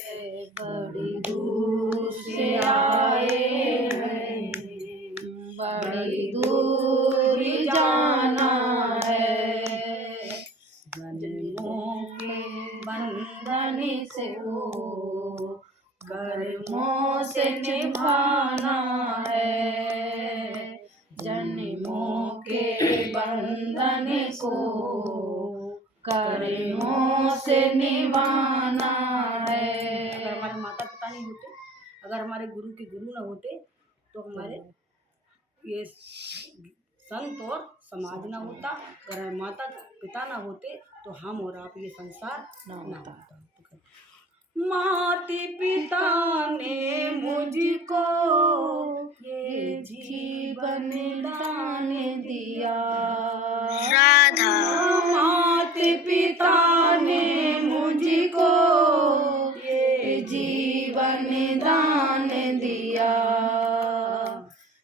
बड़ी दूर से आए हैं, बड़ी दूर जाना है, जन्मों के बंधन को कर्मों से निभाना है, जन्मों के बंधन को कर्मों से निभाना है। अगर हमारे माता पिता नहीं होते, अगर हमारे गुरु के गुरु न होते, तो हमारे ये संत और समाज ना होता। अगर हमारे माता पिता ना होते तो हम और आप ये संसार ना होता। माता पिता ने मुझको ये जीवन दान दिया, राधा। माता पिता ने मुझको ये जीवन दान दिया।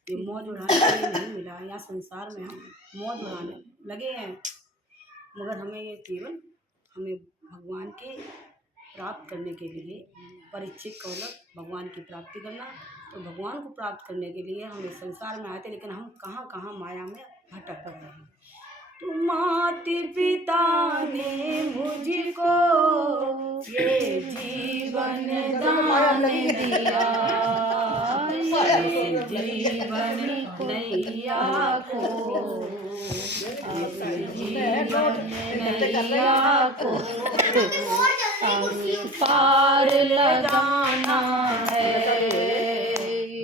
ये मौज उड़ाने के लिए नहीं मिला, यहाँ संसार में हम मौज उड़ाने लगे हैं, मगर हमें ये जीवन हमें भगवान के प्राप्त करने के लिए परीक्षित कौलक भगवान की प्राप्ति करना। तो भगवान को प्राप्त करने के लिए हम इस संसार में आए थे, लेकिन हम कहाँ कहाँ माया में भटक रहे हैं। तो माता पिता ने मुझको ये जीवन दान दिया, जीवन नैया को, जीवन नैया को पार लगाना है,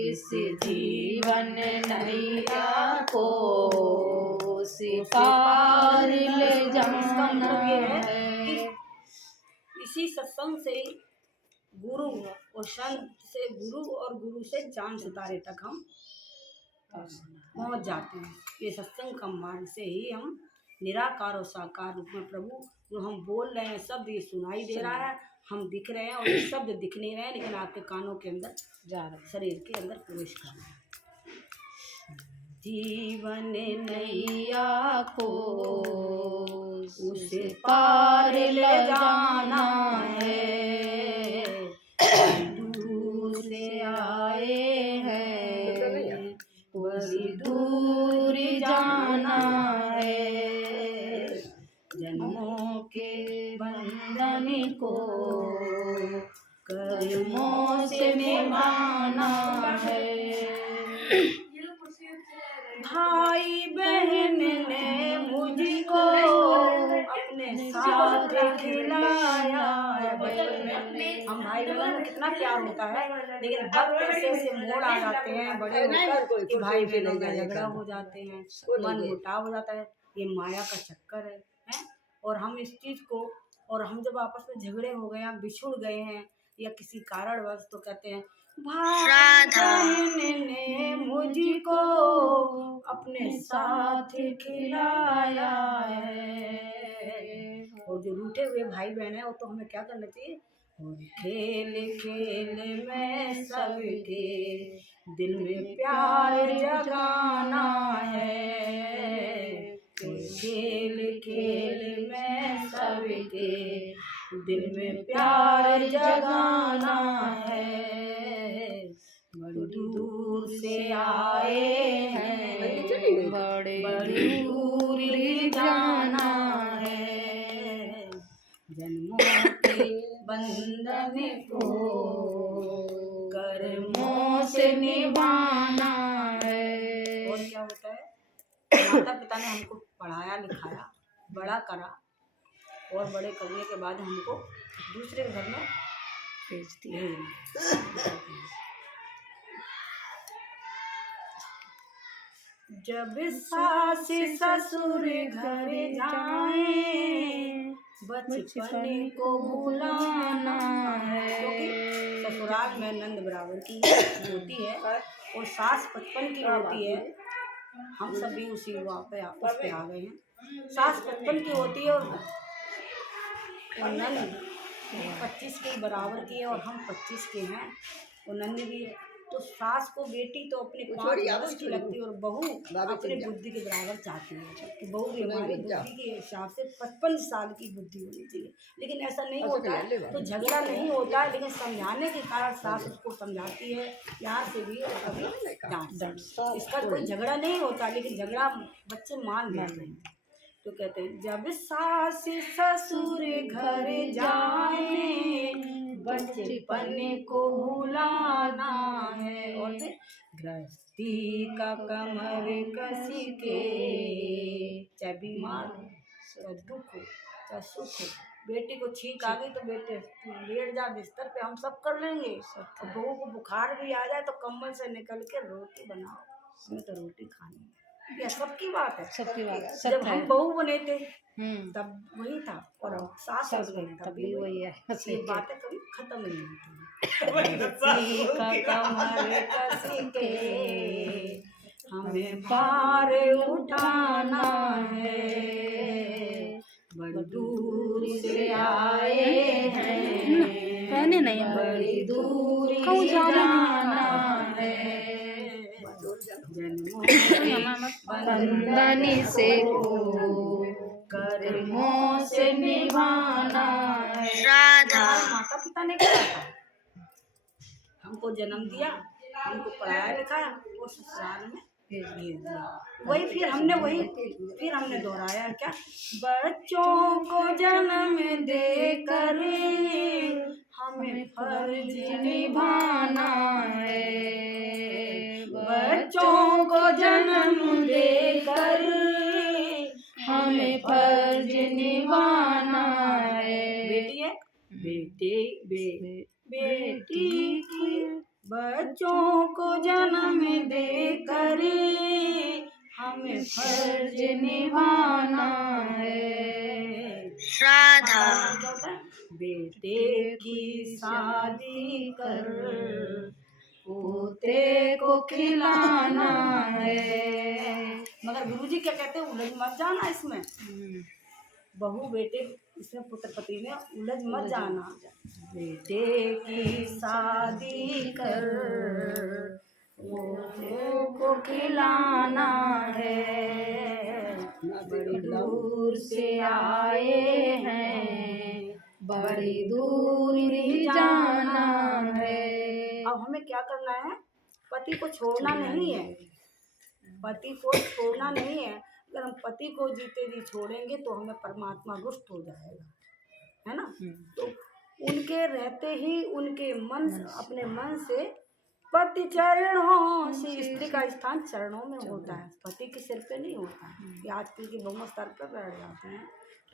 इस जीवन नैया को पार ले जाना है। इसी सत्संग से गुरु और संत से गुरु और गुरु से चांद सितारे तक हम पहुंच जाते हैं। ये सत्संग का मार्ग से ही हम निराकार और साकार रूप में प्रभु जो हम बोल रहे हैं शब्द ये सुनाई दे रहा है, हम दिख रहे हैं और ये शब्द दिख नहीं रहे हैं, लेकिन आपके कानों के अंदर जा रहे हैं, शरीर के अंदर प्रवेश कर रहे हैं। जीवन नैया को उसे पार ले जाना है, दूर से आए हैं, बड़ी दूर जाना है, जन्मों के बंधन को कर्मों से निभाना है। भाई बहन ने मुझको अपने साथ खिलाया। हम भाई बहन में कितना प्यार होता है, लेकिन वक्त ऐसे मोड़ आ जाते हैं बड़े होकर कि भाई बहनों में झगड़ा हो जाते हैं, मन मुटाव हो जाता है। ये माया का चक्कर है? और हम इस चीज़ को, और हम जब आपस में झगड़े हो गए हैं, बिछुड़ गए हैं या किसी कारणवश, तो कहते हैं भाई बहन ने मुझको अपने साथ खिलाया है। और जो रूठे हुए भाई बहन है, वो तो हमें क्या करना चाहिए? और खेल खेल में सबके दिल में प्यार जगाना है, खेल खेल में सबके दिल में प्यार जगाना है। बड़ी दूर से आए हैं, बड़ी दूर जाना है, जन्मों के बंधन को कर्मों से निभाना है। और क्या होता है, माता पिता ने हमको पढ़ाया लिखाया, बड़ा करा, और बड़े करने के बाद हमको दूसरे घर में भेज दिया। जब सास ससुर घर जाएं, बचपन को भुलाना है, क्योंकि ससुराल में नंद बराबर की होती है और सास बचपन की होती है। हम सभी उसी वहाँ पे आपस पे आ गए हैं। सास बचपन की होती है और नंद 25 के बराबर की है और हम 25 के हैं। और नंद भी तो सास को बेटी तो अपने 5 वर्ष की लगती है और बहू अपने बुद्धि के बराबर चाहती है कि बहू भी हमारी बुद्धि के हिसाब से 55 साल की बुद्धि होनी चाहिए। लेकिन ऐसा नहीं होता है, तो झगड़ा नहीं होता है, लेकिन समझाने के कारण सास उसको समझाती है प्यार से भी और कभी डांट। इसका कोई झगड़ा नहीं होता, लेकिन झगड़ा बच्चे मान लेते हैं। तो कहते हैं जब सास ससुर घर जाए बचपन को भुलाना है। और फिर गृहस्थी का कमर कस के, चाहे बीमार हो चाहे दुख हो चाहे सुख हो, बेटी को छींक आ गई तो बेटे लेट जा बिस्तर पे, हम सब कर लेंगे। और बहू को बुखार भी आ जाए तो कंबल से निकल के रोटी बनाओ, हमें तो रोटी खानी है। ये सबकी बात है, सबकी बात है। जब हम बहू बने थे तब वही था, और सास बने तब भी वही है। ये बातें कभी खत्म नहीं होती। का कमर कस के हमें भार उठाना है, बड़ी दूर से आए हैं, कहने नहीं बड़ी दूर जाना है, जन्मों बंधन से कर्मों से निभाना है। राधा माता पिता ने कहा था, हमको जन्म दिया, हमको पढ़ाया लिखाया, वो ससुराल में भेज दिया। वही फिर हमने दोहराया क्या, बच्चों को जन्म दे कर हमें फर्ज निभाना है, बच्चों को जन्म देकर हमें फर्ज निभाना है। बेटी है बेटी की बच्चों को जन्म देकर हमें फर्ज निभाना है। राधा बेटे की शादी कर पोते को खिलाना है। मगर गुरुजी क्या कहते हैं, उलझ मत जाना इसमें, बहू बेटे इसमें पुत्र पति में उलझ मत जाना। बेटे की शादी कर पोते को खिलाना है, बड़ी दूर से आए हैं, बड़ी दूर ही जाना है। अब हमें क्या करना है, पति को छोड़ना नहीं है, पति को छोड़ना नहीं है। अगर हम पति को जीते जी छोड़ेंगे तो हमें परमात्मा रुष्ट हो जाएगा, है ना। तो उनके रहते ही उनके मन, अपने मन से पति चरणों से, स्त्री का स्थान चरणों में होता है, पति के सिर पे नहीं होता है। ये आजकल की बहुओं सर पर बैठ जाते हैं,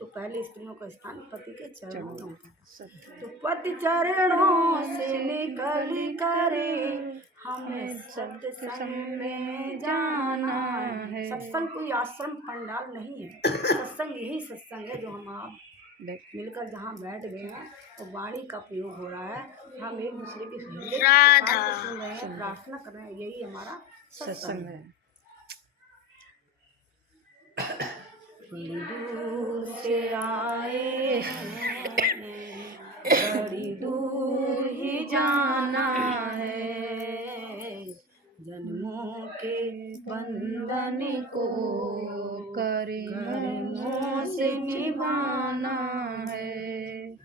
तो पहले स्त्रियों का स्थान पति के चरणों में होता है। तो पति चरणों से निकल करे हमें सत्संग में जाना है। सत्संग कोई आश्रम पंडाल नहीं है, सत्संग यही सत्संग है जो हम आप मिलकर जहाँ बैठ गए हैं तो वाणी का प्रयोग हो रहा है, हम एक दूसरे की सुन रहे हैं, प्रार्थना कर रहे हैं, यही हमारा सत्संग है। बड़ी दूर से आए हैं, बड़ी दूर ही जाना है, जन्मों के बंधन को कर्मों से निभाना है,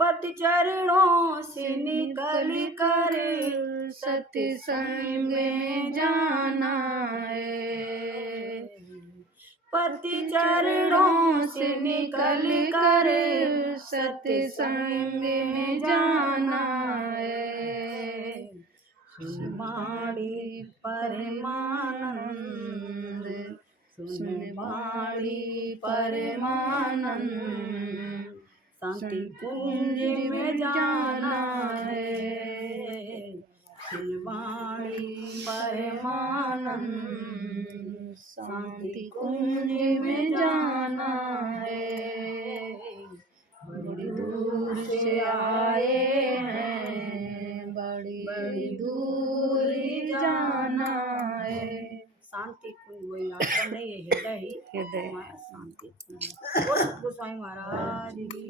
पति चरणों से निकल कर सत्संग में जाना है, पति चरणों से निकल कर सत्संग में जाना है। सुन बाणी परमानंद, सुन बाणी परमानंद, शांति कुंज में जाना है, सुन बाणी परमानंद, शांति कुंज में जाना है, बड़ी दूर से आए हैं, बड़ी दूर ही जाना है। शांति कुंज वही आश्रम नहीं है, हृदय ही हृदय शांति कुंज। गोस्वामी महाराज की